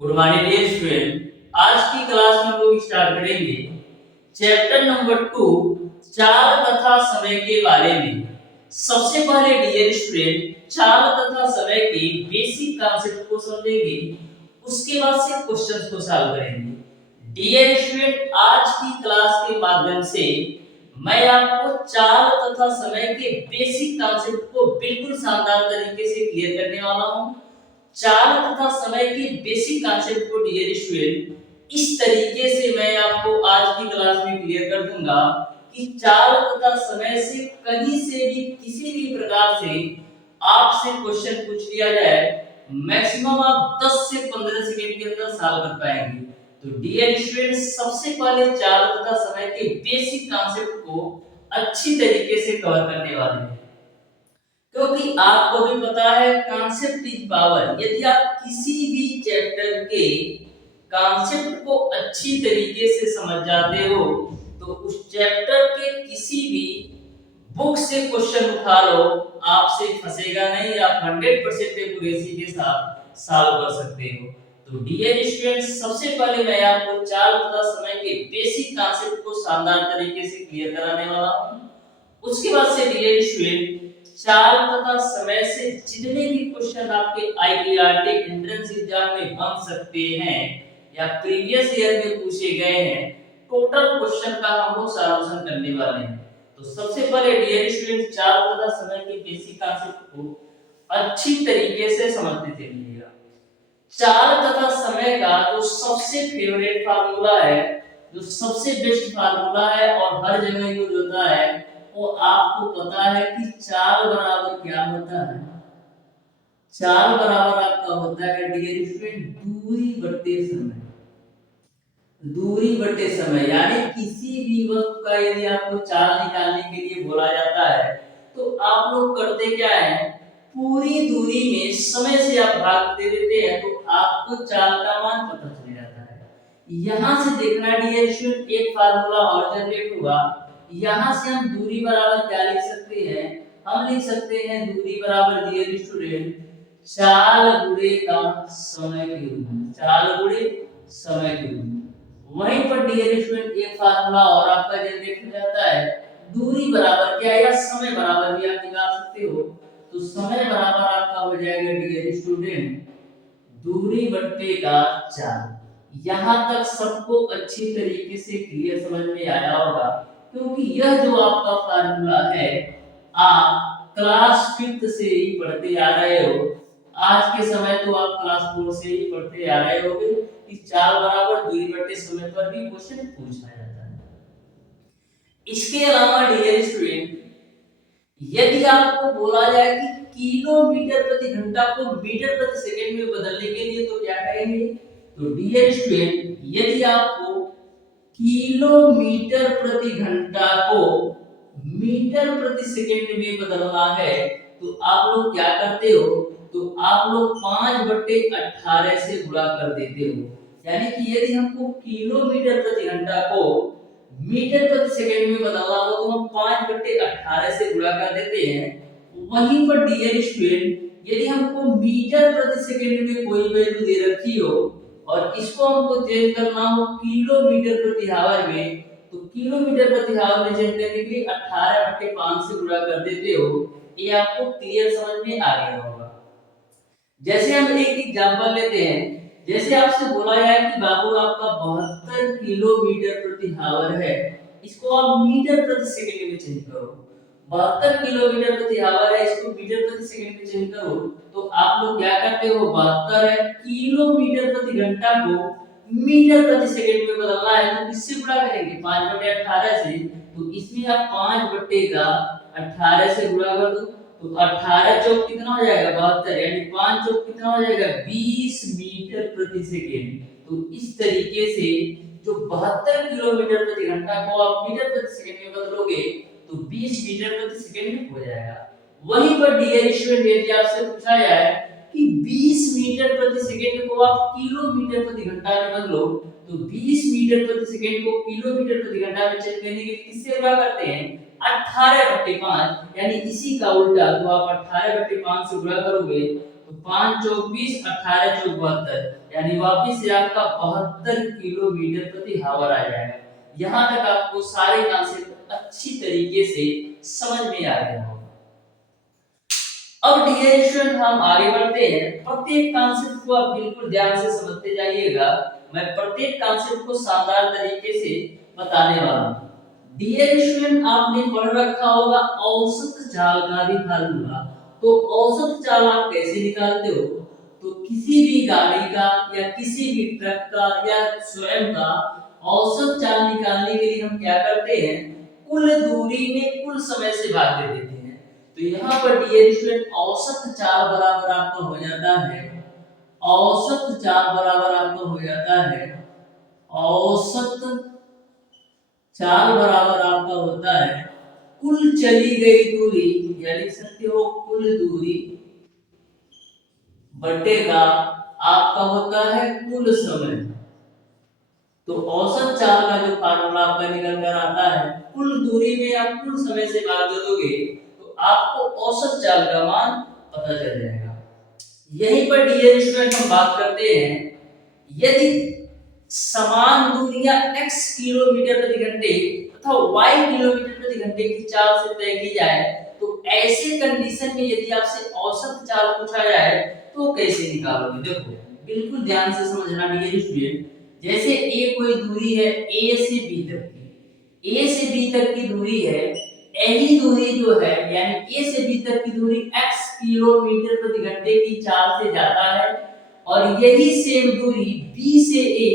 Good morning dear student. आज की class में हम लोग स्टार्ट करेंगे चैप्टर नंबर 2 चाल तथा समय के बारे में। सबसे पहले डियर स्टूडेंट चाल तथा समय के बेसिक कॉन्सेप्ट को समझेंगे, उसके बाद से क्वेश्चंस को सॉल्व करेंगे। डियर स्टूडेंट, आज की क्लास के माध्यम से मैं आपको चाल तथा समय के बेसिक कॉन्सेप्ट को बिल्कुल शानदार तरीके से क्लियर करने वाला हूं। चाल तथा समय के बेसिक कॉन्सेप्ट को डियर स्टूडेंट इस तरीके से मैं आपको आज की क्लास में क्लियर कर दूंगा कि चाल तथा समय से कहीं से भी किसी भी प्रकार से आपसे क्वेश्चन पूछ लिया जाए, मैक्सिमम आप 10 से 15 सेकंड के अंदर सॉल्व कर पाएंगे। तो डियर स्टूडेंट, सबसे पहले चाल तथा समय के बेसिक कॉन्सेप्ट को अच्छी तरीके से कवर करने वाले हैं, क्योंकि आपको भी पता है कॉन्सेप्ट इज पावर। यदि आप किसी भी चैप्टर के कॉन्सेप्ट को अच्छी तरीके से समझ जाते हो तो उस चैप्टर के किसी भी बुक से क्वेश्चन उठा लो, आपसे फंसेगा नहीं, आप 100% एक्यूरेसी के साथ सॉल्व कर सकते हो। तो डियर स्टूडेंट्स, सबसे पहले मैं आपको चाल तथा समय के बेसिक कॉन्सेप्ट को शानदार तरीके से क्लियर कराने वाला हूं। उसके बाद से डियर स्टूडेंट, चाल तथा समय से जितने भी क्वेश्चन आपके आईटीआरटी एंट्रेंस एग्जाम में बन सकते हैं या प्रीवियस ईयर में पूछे गए हैं, टोटल क्वेश्चन का हम लोग सॉल्यूशन करने वाले हैं। तो सबसे पहले डियर स्टूडेंट, चाल तथा समय के बेसिक कॉन्सेप्ट को अच्छी तरीके से समझते चलिएगा। चाल तथा समय का जो सबसे फेवरेट फार्मूला है, जो सबसे बेस्ट फार्मूला है और हर जगह यूज होता है, वो आपको पता है कि चाल बराबर क्या होता है। चाल बराबर आपका होता है डियर स्टूडेंट दूरी बटे समय। दूरी बटे समय यानी किसी भी वस्तु का यदि आपको चाल निकालने के लिए बोला जाता है तो आप लोग करते क्या है, पूरी दूरी में समय से आप भाग दे देते हैं तो आपको चाल का मान पता चल जाता है। यहां से देखना डियर स्टूडेंट, एक फार्मूला और जनरेट हुआ। यहां से हम दूरी बराबर क्या लिख सकते हैं, हम लिख सकते हैं दूरी बराबर डियर स्टूडेंट चाल गुणे का समय के रूप में। चाल गुणे समय के रूप में। वहीं पर डियर स्टूडेंट एक फार्मूला और आपका जनरेट हो जाता है, दूरी बराबर क्या या समय बराबर भी आप निकाल सकते हो। तो समय बराबर आपका हो जाएगा डियर स्टूडेंट दूरी बट्टे का चाल। यहां तक सबको अच्छी तरीके से क्लियर समझ में आया होगा, क्योंकि यह जो आपका फार्मूला है आप क्लास 5th से ही पढ़ते आ रहे हो। आज के समय तो आप क्लास 4 से ही पढ़ते आ रहे होगे कि चाल बराबर दूरी बट्टे समय पर भी क्वेश्चन पूछा जाता है। इसके अलावा डियर स्टूडेंट, यदि आपको बोला जाए कि किलोमीटर प्रति घंटा को मीटर प्रति सेकंड में बदलने के लिए तो क्या करेंगे, तो डियर स्टूडेंट यदि आपको किलोमीटर प्रति घंटा को मीटर प्रति सेकंड में बदलना है तो आप लोग क्या करते हो, तो आप लोग 5/18 से गुणा कर देते हो। यानी कि यदि हमको किलोमीटर प्रति घंटा को मीटर प्रति सेकंड में बदलना हो तो हम 5/18 से गुणा कर देते हैं। वहीं पर डियर स्टूडेंट यदि हमको मीटर प्रति सेकंड में कोई वैल्यू दे रखी हो और इसको हमको चेंज करना हो किलोमीटर प्रति आवर में, तो किलोमीटर प्रति आवर में चेंज करने के लिए 18/5 से गुणा कर देते हो। ये आपको क्लियर समझ में आ गया होगा। जैसे हम एक एग्जांपल लेते हैं, जैसे आपसे बोला जाए कि बाबू आपका 72 किलोमीटर प्रति आवर है, इसको आप मीटर प्रति सेकंड में चेंज करो। 72 किलोमीटर प्रति आवर है, इसको मीटर प्रति सेकंड में चेंज करो तो आप लोग क्या करते हो, 72 है किलोमीटर प्रति घंटा को मीटर प्रति सेकंड में बदलना है तो किससे गुणा करेंगे, 5/18 से। तो इसमें आप 5/18 से गुणा कर दो तो 18 चौक कितना हो जाएगा, 72, यानी 5 चौक कितना हो जाएगा, 20 मीटर प्रति सेकेंड। तो इस तरीके से जो 72 किलोमीटर प्रति घंटा को आप मीटर प्रति सेकेंड में बदलोगे तो 20 मीटर प्रति सेकेंड हो जाएगा। वहीं पर डियर स्टूडेंट यदि आपसे पूछा जाए कि 20 मीटर प्रति सेकेंड को आप किलोमीटर प्रति घंटा में बदलो तो 20 मीटर प्रति सेकेंड को किलोमीटर प्रति घंटा में चेंज करने के लिए किससे गुणा करते हैं, 18/5, यानी इसी का उल्टा। तो आप 18/5 से गुणा करोगे तो 5 चौक 20, 18 चौक 72, यानी वापिस से आपका 72 किलोमीटर प्रति हावर आ जाएगा। यहाँ तक आपको सारे कॉन्सेप्ट अच्छी तरीके से समझ में आ गया होगा। अब डियर स्टूडेंट हम आगे बढ़ते हैं। प्रत्येक कॉन्सेप्ट को आप बिल्कुल ध्यान से समझते जाइएगा। मैं प्रत्येक कॉन्सेप्ट को शानदार तरीके से बताने वाला हूं। डियर स्टूडेंट आपने पढ़ रखा होगा औसत चाल का भी फार्मूला। तो औसत चाल आप कैसे निकालते हो? तो किसी भी गाड़ी का या किसी भी ट्रक का या स्वयं का औसत चाल निकालने के लिए हम क्या करते हैं? कुल दूरी में कुल समय से भाग दे देते हैं। तो यहाँ पर डियर स्टूडेंट औसत चाल बराबर आपका हो जाता है, औसत चाल बराबर आपका हो जाता है, औसत चाल बराबर आपका होता है कुल चली गई दूरी, या लिख सकते हो कुल दूरी बटेगा आपका होता है कुल समय। तो औसत चाल का जो फार्मूला आपका निकल कर आता है, कुल दूरी में आप कुल समय से भाग दे दोगे तो आपको औसत चाल का मान पता चल जाएगा। यहीं पर डियर स्टूडेंट हम बात करते हैं, यदि समान दूरियां x किलोमीटर प्रति घंटे तथा y किलोमीटर प्रति घंटे की चाल से तय की जाए तो ऐसे कंडीशन में यदि आपसे औसत चाल पूछा जाए तो कैसे निकालोगे? देखो बिल्कुल ध्यान से समझना डियर स्टूडेंट। जैसे a कोई दूरी है a से b तक की, a से b तक की दूरी है, यही दूरी जो है यानी a से b तक की दूरी x किलोमीटर प्रति घंटे की चाल से जाता है, और यही सेम दूरी b से a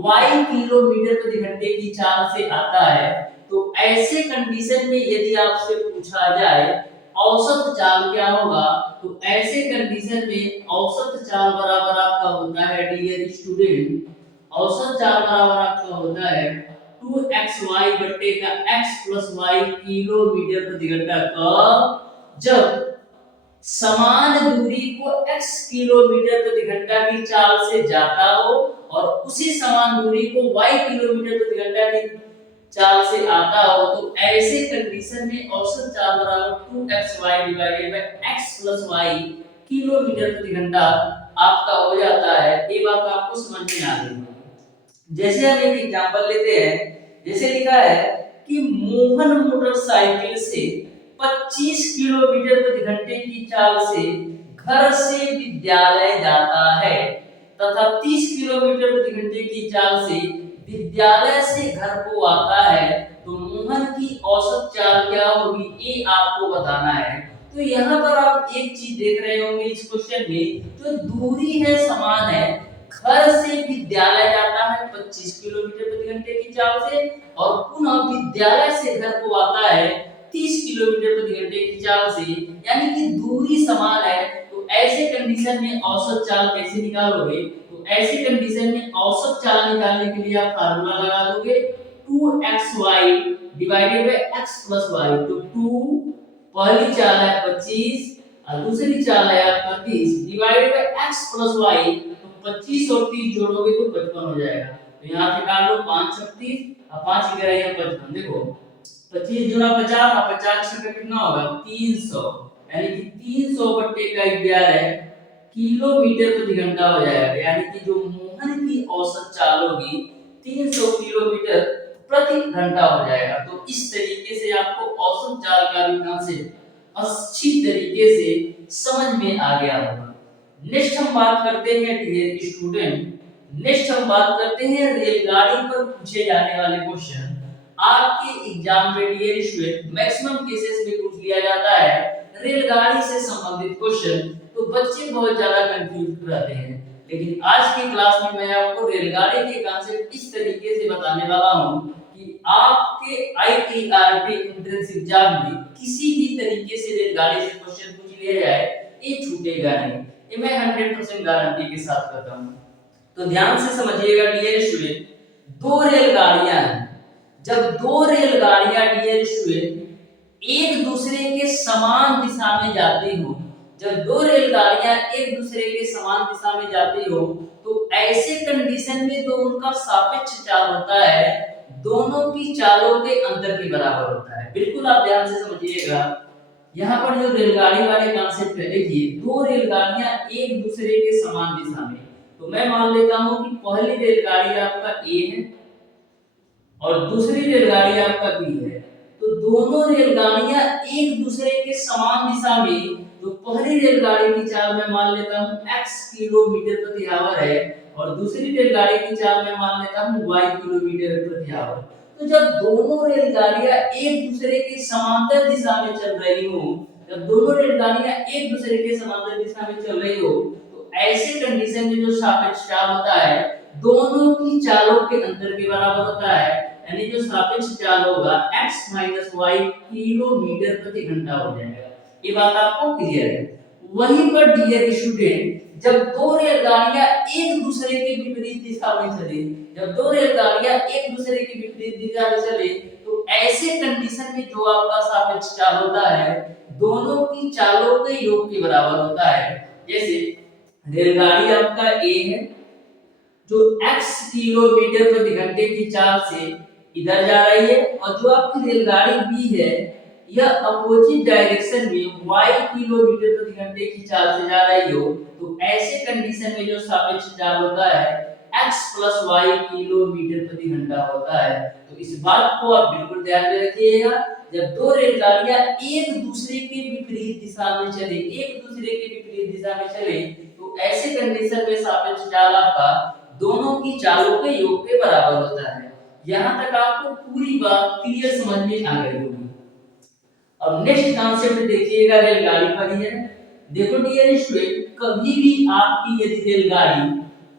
y किलोमीटर प्रति घंटे की चाल से आता है। तो ऐसे कंडीशन में यदि आपसे पूछा जाए औसत चाल क्या होगा, तो ऐसे कंडीशन में औसत चाल बराबर आपका होता है डियर स्टूडेंट, औसत चाल बराबर आपका होता है 2xy बट्टे का x प्लस y किलोमीटर प्रति घंटा का, जब समान दूरी को x किलोमीटर प्रति घंटा की चाल से जाता हो और उसी समान दूरी को y किलोमीटर प्रति घंटा की चाल से आता हो। तो ऐसे कंडीशन में औसत चाल बराबर 2xy divided by x plus y kilometre प्रति घंटा आपका हो जाता है। ये बात आपको समझ में आ गई। जैसे हम एक एग्जांपल लेते हैं, जैसे लिखा है कि मोहन मोटरसाइकिल से 25 किलोमीटर प्रति घंटे की चाल से घर से विद्यालय जाता है तथा 30 किलोमीटर प्रति घंटे की चाल से विद्यालय से घर को आता है। तो मोहन की औसत चाल क्या होगी ये आपको बताना है। तो यहाँ पर आप एक चीज देख रहे होंगे इस क्वेश्चन में, जो दूरी है समान है, घर से विद्यालय जाता है 25 किलोमीटर प्रति घंटे की चाल से और पुनः विद्यालय से घर को आता है 30 किलोमीटर प्रति घंटे की चाल से, यानी कि दूरी समान है। तो ऐसे कंडीशन में औसत चाल कैसे निकालोगे? तो ऐसी कंडीशन में औसत चाल निकालने के लिए आप फार्मूला लगा दोगे 2xy divided by x plus y। तो 2 पहली चाल है 25 और दूसरी चाल है आपका 30 divided by x plus y। तो 25 और 30 जोड़ोगे तो 55 हो जाएगा। तो यहाँ पे काट लो 5 36 और 5 11 55। देखो 25 गुना 50 और 50 का कितना होगा 300, यानी कि 300 बट्टे का 11 किलोमीटर प्रति घंटा हो जाएगा। यानी कि जो मोहन की औसत चाल होगी 300 किलोमीटर प्रति घंटा हो जाएगा। तो इस तरीके से आपको औसत चाल का भी कांसेप्ट अच्छी तरीके से समझ में आ गया होगा। नेक्स्ट हम बात करते हैं डियर स्टूडेंट, नेक्स्ट हम बात करते हैं रेलगाड़ी पर पूछे जाने वाले क्वेश्चन। आपके एग्जाम में डियर स्टूडेंट मैक्सिमम केसेस में पूछ लिया जाता है रेलगाड़ी से संबंधित क्वेश्चन। तो बच्चे बहुत ज्यादा कंफ्यूज रहते हैं, लेकिन आज की क्लास में मैं आपको रेलगाड़ी के कांसेप्ट इस तरीके से बताने वाला हूं कि आपके आईटीआरटी एंट्रेंस एग्जाम में किसी भी तरीके से रेलगाड़ी से क्वेश्चन पूछ लिया जाए ये छूटेगा नहीं, ये मैं 100% गारंटी के साथ कहता हूं। तो ध्यान से समझिएगा डियर स्टूडेंट, दो रेलगाड़ियां हैं, जब दो रेलगाड़ियां डियर स्टूडेंट एक दूसरे के समान दिशा में जाती हो, जब दो रेलगाड़ियां एक दूसरे के समान दिशा में जाती हो तो ऐसे कंडीशन में जो उनका सापेक्ष चाल होता है दोनों की चालों के अंतर के बराबर होता है। बिल्कुल आप ध्यान से समझिएगा। यहाँ पर जो रेलगाड़ी वाले कॉन्सेप्ट है, देखिए दो रेलगाड़ियां एक दूसरे के समान दिशा में, तो मैं मान लेता हूं कि पहली रेलगाड़ी आपका ए है और दूसरी रेलगाड़ी आपका बी है। तो दोनों रेलगाड़ियां एक दूसरे के समान दिशा में, तो पहली रेलगाड़ी की चाल मैं मान लेता हूं x किलोमीटर प्रति आवर है और दूसरी रेलगाड़ी की चाल मैं मान लेता हूं y किलोमीटर प्रति आवर। तो जब दोनों रेलगाड़ियां एक दूसरे के समांतर दिशा में चल रही हो, जब दोनों रेलगाड़ियां एक दूसरे के समांतर दिशा में चल रही हो, तो ऐसे कंडीशन में जो सापेक्ष चाल होता है दोनों की चालों के अंतर के बराबर होता है, यानी जो सापेक्ष चाल होगा x माइनस वाई किलोमीटर प्रति घंटा हो जाएगा। ये बात आपको क्लियर है। वहीं पर डियर स्टूडेंट, जब दो रेलगाड़ियां एक दूसरे के विपरीत दिशा में चले, जब दो रेलगाड़ियां एक दूसरे के विपरीत दिशा में चले, तो ऐसे कंडीशन में जो आपका सापेक्ष चाल होता है दोनों की चालों के योग के बराबर होता है। जैसे रेलगाड़ी आपका ए है जो x किलोमीटर प्रति घंटे की चाल से इधर जा रही है, और जो आपकी रेलगाड़ी बी है यह अपोजिट डायरेक्शन में y किलोमीटर प्रति घंटे की चाल से जा रही हो, तो ऐसे कंडीशन में जो सापेक्ष चाल होता है x प्लस वाई किलोमीटर प्रति घंटा होता है। तो इस बात को आप बिल्कुल ध्यान में रखिएगा। जब दो रेलगाड़ियां एक दूसरे के विपरीत दिशा में चले, एक दूसरे के विपरीत दिशा में चले, तो ऐसे कंडीशन में सापेक्ष चाल आपका दोनों की चालों के योग के बराबर होता है। यहाँ तक आपको पूरी बात क्लियर समझ में आ गई होगी। अब नेक्स्ट कॉन्सेप्ट देखिएगा, रेलगाड़ी पर ही है। देखो डियर स्टूडेंट, कभी भी आपकी यदि रेलगाड़ी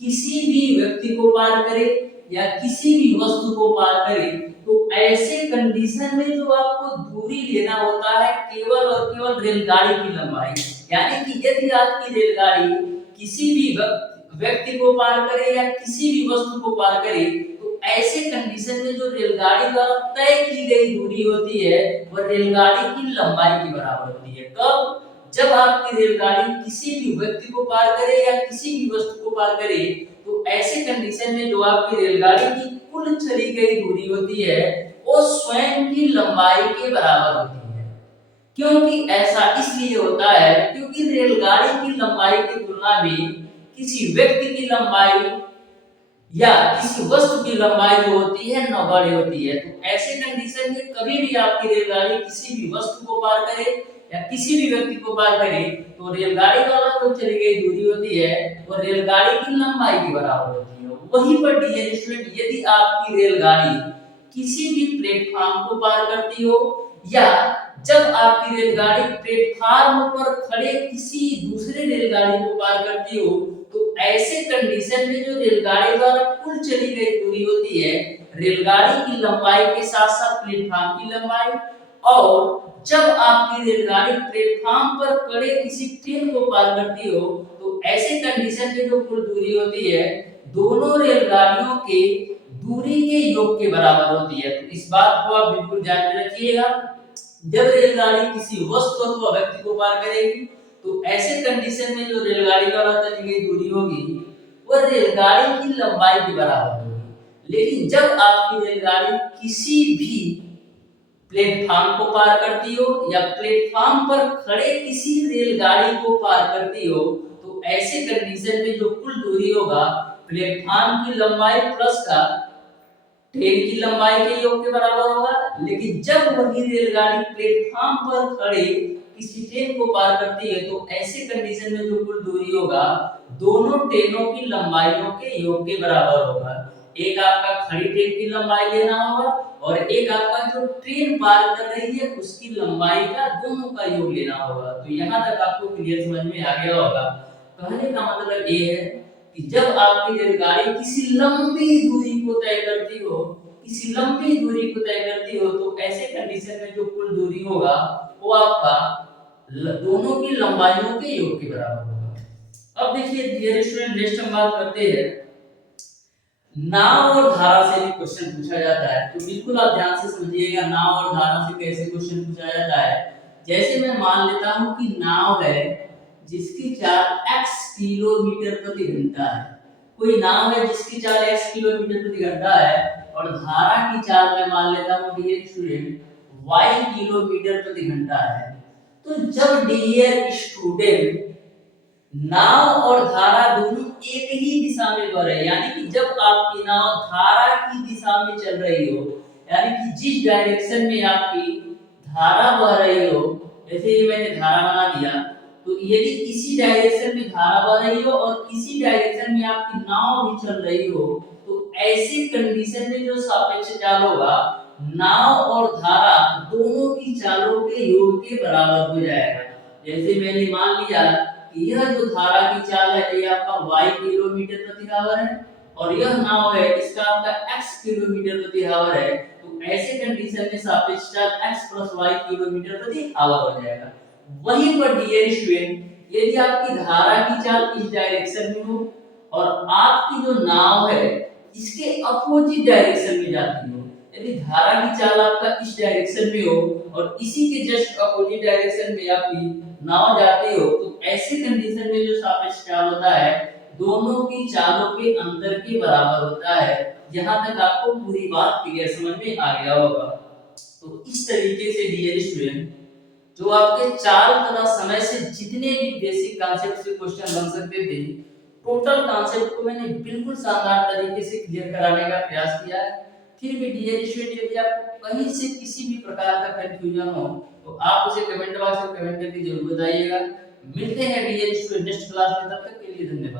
किसी भी व्यक्ति को पार करे या किसी भी वस्तु को पार करे, तो ऐसे कंडीशन में जो आपको दूरी लेना होता है केवल और केवल रेलगाड़ी की लंबाई, यानी कि यदि आपकी रेलगाड़ी किसी भी व्यक्ति को पार करे या किसी भी वस्तु को पार करे, तो ऐसे कंडीशन में जो रेलगाड़ी द्वारा तय की गई दूरी होती है वह रेलगाड़ी की लंबाई के बराबर होती है। कब? जब आपकी रेलगाड़ी किसी भी व्यक्ति को पार करे या किसी भी वस्तु को पार करे, तो ऐसे कंडीशन में जो आपकी रेलगाड़ी की कुल चली गई दूरी होती है वो स्वयं की लंबाई के बराबर होती है। क्योंकि ऐसा इसलिए होता है क्योंकि रेलगाड़ी की लंबाई की तुलना में किसी व्यक्ति की लंबाई या किसी वस्तु की लंबाई जो होती है न बड़ी होती है। तो ऐसे कंडीशन में कभी भी आपकी रेलगाड़ी किसी भी वस्तु को पार करे या किसी भी व्यक्ति को पार करे, तो रेलगाड़ी द्वारा जो चली गई दूरी होती है वो रेलगाड़ी की लंबाई के बराबर होती है। वहीं पर डियर स्टूडेंट, यदि आपकी रेलगाड़ी किसी भी प्लेटफॉर्म को पार करती हो या जब आपकी रेलगाड़ी प्लेटफॉर्म पर खड़े किसी दूसरे रेलगाड़ी को पार करती हो, तो ऐसे कंडीशन में जो रेलगाड़ी द्वारा कुल चली गई दूरी होती है रेलगाड़ी की लंबाई के साथ साथ प्लेटफॉर्म की लंबाई, और जब आपकी रेलगाड़ी प्लेटफॉर्म पर खड़े किसी ट्रेन को पार करती हो, तो ऐसे कंडीशन में जो कुल दूरी होती है दोनों रेलगाड़ियों के दूरी के योग के बराबर होती है। तो इस बात को आप बिल्कुल ध्यान में रखिएगा। जब रेलगाड़ी किसी वस्तु अथवा व्यक्ति को पार करेगी, तो ऐसे कंडीशन में जो रेलगाड़ी द्वारा चली गई दूरी होगी वह रेलगाड़ी की लंबाई के बराबर होगी। लेकिन जब आपकी रेलगाड़ी किसी भी प्लेटफॉर्म को पार करती हो या प्लेटफॉर्म पर खड़े किसी रेलगाड़ी को पार करती हो, तो ऐसे कंडीशन में जो कुल दूरी होगा प्लेटफॉर्म की लंबाई प्लस का ट्रेन की लंबाई के योग के बराबर होगा। लेकिन जब वही रेलगाड़ी प्लेटफॉर्म पर खड़े किसी ट्रेन को पार करती है, तो ऐसे कंडीशन में जो कुल दूरी होगा दोनों ट्रेनों की लंबाइयों के योग के बराबर होगा। एक आपका खड़ी ट्रेन की लंबाई लेना होगा और एक आपका जो ट्रेन पार कर रही है उसकी लंबाई का दोनों का योग लेना होगा। तो यहाँ तक आपको क्लियर समझ में आ गया होगा। कहने का मतलब ये है कि जब आपकी रेलगाड़ी किसी लंबी दूरी को तय करती हो, किसी लंबी दूरी को तय करती हो, तो ऐसे कंडीशन में जो कुल दूरी होगा वो आपका दोनों की लंबाइयों के योग के बराबर होगा। अब देखिए डियर स्टूडेंट, नेक्स्ट हम बात करते हैं नाव और धारा से भी क्वेश्चन पूछा जाता है। तो बिल्कुल आप ध्यान से समझिएगा नाव और धारा से कैसे क्वेश्चन पूछा जाता है। जैसे मैं मान लेता हूं कि नाव है जिसकी चाल x किलोमीटर प्रति घंटा है, कोई नाव है जिसकी चाल x किलोमीटर प्रति घंटा है और धारा की चाल मैं मान लेता हूं डियर स्टूडेंट y किलोमीटर प्रति घंटा है। तो जब डियर स्टूडेंट नाव और धारा दोनों एक ही दिशा में बह रहे, यानी कि जब आपकी नाव धारा की दिशा में चल रही हो, यानी कि जिस डायरेक्शन में आपकी धारा बह रही हो, जैसे ये मैंने धारा बना दिया, तो यदि इसी डायरेक्शन में धारा बह रही हो और इसी डायरेक्शन में आपकी नाव भी चल रही हो, तो ऐसी कंडीशन में जो सापेक्ष चाल होगा, नाव और धारा दोनों की चालों के योग के बराबर हो जाएगा। जैसे मैंने मान लिया कि यह जो धारा की चाल है ये आपका y किलोमीटर प्रति आवर है और यह नाव है इसका आपका x किलोमीटर प्रति आवर है, तो ऐसे कंडीशन में सापेक्ष चाल x + y किलोमीटर प्रति आवर हो जाएगा। वहीं पर डियर स्टूडेंट यदि आपकी धारा की चाल इस डायरेक्शन में हो और आपकी जो नाव है इसके अपोजिट डायरेक्शन में जाती हो, यदि धारा की चाल आपका इस डायरेक्शन में हो और इसी के जस्ट अपोजिट डायरेक्शन में आपकी नाव जाती हो, तो ऐसी कंडीशन में जो सापेक्ष चाल होता है दोनों की चालों के अंतर के बराबर होता है। यहाँ तक आपको पूरी बात क्लियर समझ में आ गया होगा। तो इस तरीके से डियर स्टूडेंट जो आपके चाल तथा समय से जितने भी बेसिक कॉन्सेप्ट से क्वेश्चन बन सकते थे, टोटल कॉन्सेप्ट को मैंने बिल्कुल शानदार तरीके से क्लियर कराने का प्रयास किया है। फिर भी डियर स्टूडेंट यदि आपको कहीं से किसी भी प्रकार का कंफ्यूजन हो तो आप उसे कमेंट बॉक्स में कमेंट करके जरूर बताइएगा। मिलते हैं डियर स्टूडेंट नेक्स्ट क्लास में, तब तक के लिए धन्यवाद।